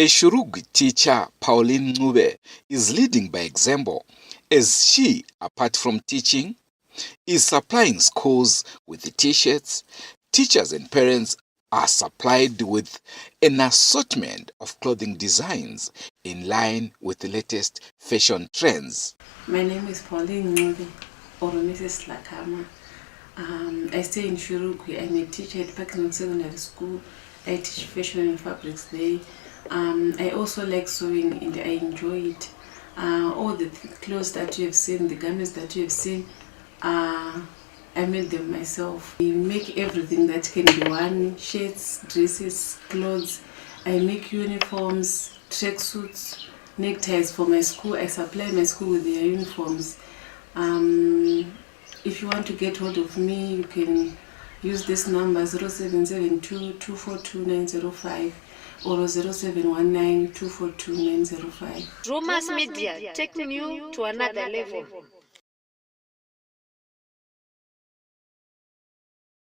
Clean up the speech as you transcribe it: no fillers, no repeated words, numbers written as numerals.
Eshurugwi teacher Pauline Ncube is leading by example, as she, apart from teaching, is supplying schools with the t-shirts. Teachers and parents are supplied with an assortment of clothing designs in line with the latest fashion trends. My name is Pauline Ncube, or Mrs. Lakama. I stay in Shurugwi. I'm a teacher at Parkland Secondary School. I teach fashion and fabrics there. I also like sewing and I enjoy it. All the clothes that you have seen, the garments that you have seen, I made them myself. I make everything that can be worn: shirts, dresses, clothes. I make uniforms, tracksuits, neckties for my school. I supply my school with their uniforms. If you want to get hold of me, you can use this number 0772 242 905 or 0719 242 905. Rumas Media, taking you to another level.